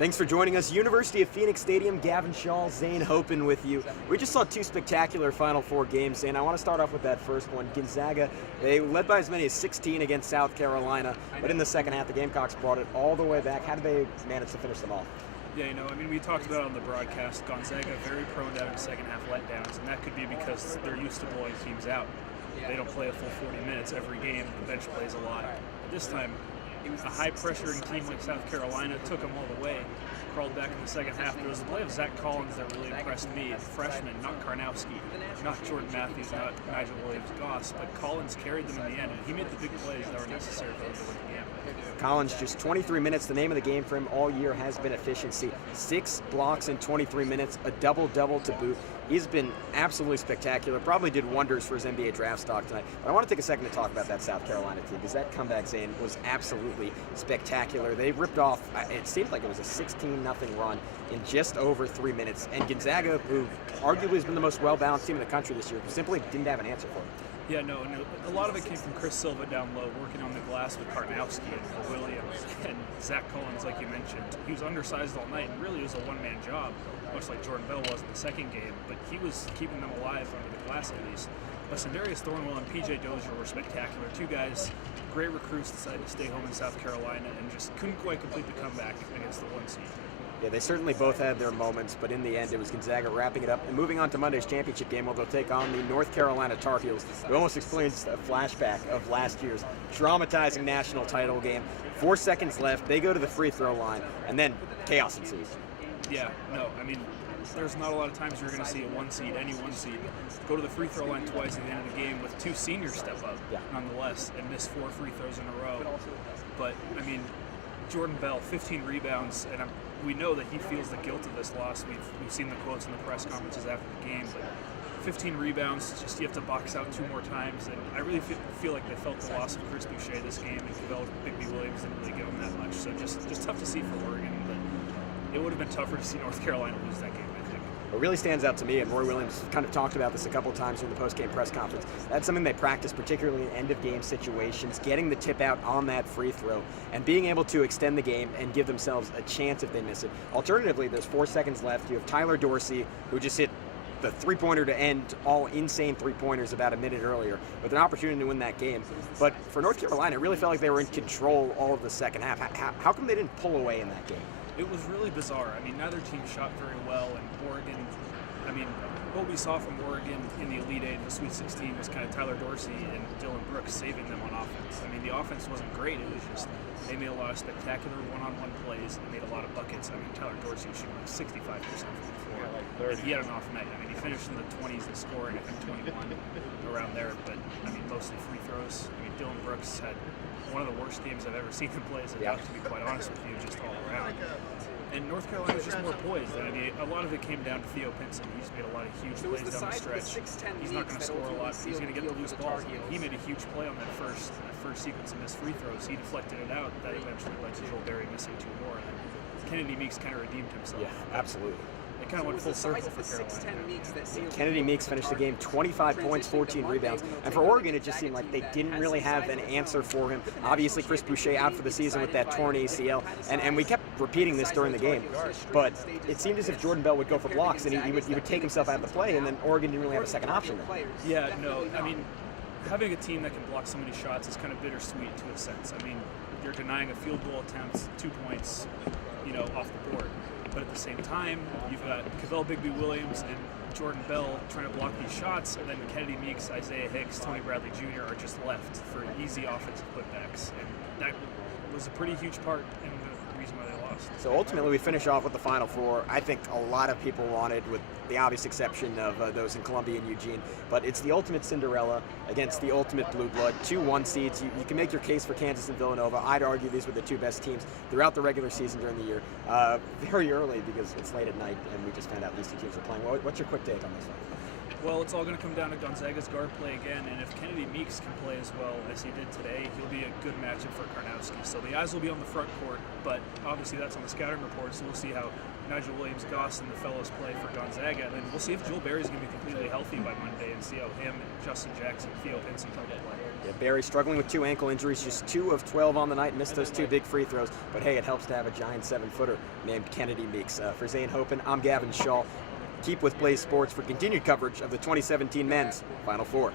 Thanks for joining us. University of Phoenix Stadium, Gavin Shaw, Zane Hopen with you. We just saw two spectacular Final Four games, and I want to start off with that first one. Gonzaga, they led by as many as 16 against South Carolina, but in the second half, the Gamecocks brought it all the way back. How did they manage to finish them off? Yeah, we talked about it on the broadcast. Gonzaga very prone to having second half letdowns, and that could be because they're used to blowing teams out. They don't play a full 40 minutes every game. The bench plays a lot. But this time, a high-pressuring team like South Carolina took them all the way, crawled back in the second half. There was a play of Zach Collins that really impressed me, a freshman, not Karnowski, not Jordan Matthews, not Nigel Williams-Goss, but Collins carried them in the end, and he made the big plays that were necessary for them to win the game. Collins, just 23 minutes. The name of the game for him all year has been efficiency. 6 blocks in 23 minutes, a double-double to boot. He's been absolutely spectacular. Probably did wonders for his NBA draft stock tonight. But I want to take a second to talk about that South Carolina team, because that comeback, Zane, was absolutely spectacular. They ripped off, it seemed like it was a 16-0 run in just over 3 minutes. And Gonzaga, who arguably has been the most well-balanced team in the country this year, simply didn't have an answer for it. Yeah, no, a lot of it came from Chris Silva down low, working on the glass with Karnowski and Williams and Zach Collins, like you mentioned. He was undersized all night, and really it was a one-man job, much like Jordan Bell was in the second game, but he was keeping them alive under the glass at least. But Sindarius Thornwell and PJ Dozier were spectacular. Two guys, great recruits, decided to stay home in South Carolina and just couldn't quite complete the comeback against the 1 seed. Yeah, they certainly both had their moments, but in the end, it was Gonzaga wrapping it up and moving on to Monday's championship game, where they'll take on the North Carolina Tar Heels. We almost experienced a flashback of last year's traumatizing national title game. 4 seconds left, they go to the free throw line, and then chaos ensues. Yeah, no, there's not a lot of times you're going to see a 1 seed, any 1 seed, go to the free throw line twice at the end of the game with 2 seniors step up, nonetheless, and miss 4 free throws in a row. But, Jordan Bell, 15 rebounds, and we know that he feels the guilt of this loss. We've seen the quotes in the press conferences after the game, but 15 rebounds, just you have to box out 2 more times, and I really feel like they felt the loss of Chris Boucher this game, and Cavell Bigby Williams didn't really give them that much, so just tough to see for Oregon, but it would have been tougher to see North Carolina lose that game, I think. What really stands out to me, and Roy Williams kind of talked about this a couple times during the post-game press conference, that's something they practice, particularly in end-of-game situations, getting the tip out on that free throw and being able to extend the game and give themselves a chance if they miss it. Alternatively, there's 4 seconds left. You have Tyler Dorsey, who just hit the three-pointer to end all insane three-pointers about a minute earlier with an opportunity to win that game. But for North Carolina, it really felt like they were in control all of the second half. How come they didn't pull away in that game? It was really bizarre. Neither team shot very well, and Oregon, what we saw from Oregon in the Elite Eight and the Sweet 16 was kind of Tyler Dorsey and Dylan Brooks saving them on offense. The offense wasn't great. It was just they made a lot of spectacular one-on-one plays and made a lot of buckets. Tyler Dorsey was shooting like 65% from the floor. And he had an off night. He finished in the 20s in scoring, I think 21 around there, but mostly free throws. Dylan Brooks had one of the worst games I've ever seen him play as a Duck, to be quite honest with you, just all around. And North Carolina was just more poised. A lot of it came down to Theo Pinson. He just made a lot of huge plays down the stretch. He's not going to score a lot. He's going to get the loose balls. He made a huge play on that first sequence of missed free throws. He deflected it out. That eventually led to Joel Berry missing 2 more. And then Kennedy Meeks kind of redeemed himself. Yeah, absolutely. It kind of went full circle for Carolina. Kennedy Meeks finished the game 25 points, 14 rebounds. And for Oregon, it just seemed like they didn't really have an answer for him. Obviously, Chris Boucher out for the season with that torn ACL. And we kept repeating this during the game. But it seemed as if Jordan Bell would go for blocks, and he would take himself out of the play, and then Oregon didn't really have a second option there. Yeah, no, having a team that can block so many shots is kind of bittersweet to a sense. You're denying a field goal attempt, 2 points, off the board. But at the same time, you've got Cavell Bigby Williams and Jordan Bell trying to block these shots, and then Kennedy Meeks, Isaiah Hicks, Tony Bradley Jr. are just left for easy offensive putbacks. And that was a pretty huge part in the reason why they lost. So ultimately, we finish off with the Final Four. I think a lot of people wanted, with the obvious exception of those in Columbia and Eugene, but it's the ultimate Cinderella against the ultimate blue blood. 2 1 seeds. You can make your case for Kansas and Villanova. I'd argue these were the 2 best teams throughout the regular season during the year. Very early, because it's late at night and we just found out these 2 teams are playing. What's your quick take on this one? Well, it's all going to come down to Gonzaga's guard play again, and if Kennedy Meeks can play as well as he did today, he'll be a good matchup for Karnowski. So the eyes will be on the front court, but obviously that's on the scouting report, so we'll see how Nigel Williams-Goss and the fellows play for Gonzaga, and then we'll see if Joel Berry's going to be completely healthy by Monday and see how him and Justin Jackson, Theo Pinson come to play. Yeah, Barry struggling with 2 ankle injuries, just 2 of 12 on the night, missed those 2 big free throws. But hey, it helps to have a giant 7-footer named Kennedy Meeks. For Zane Hopen, I'm Gavin Shaw. Keep with Blaze Sports for continued coverage of the 2017 Men's Final Four.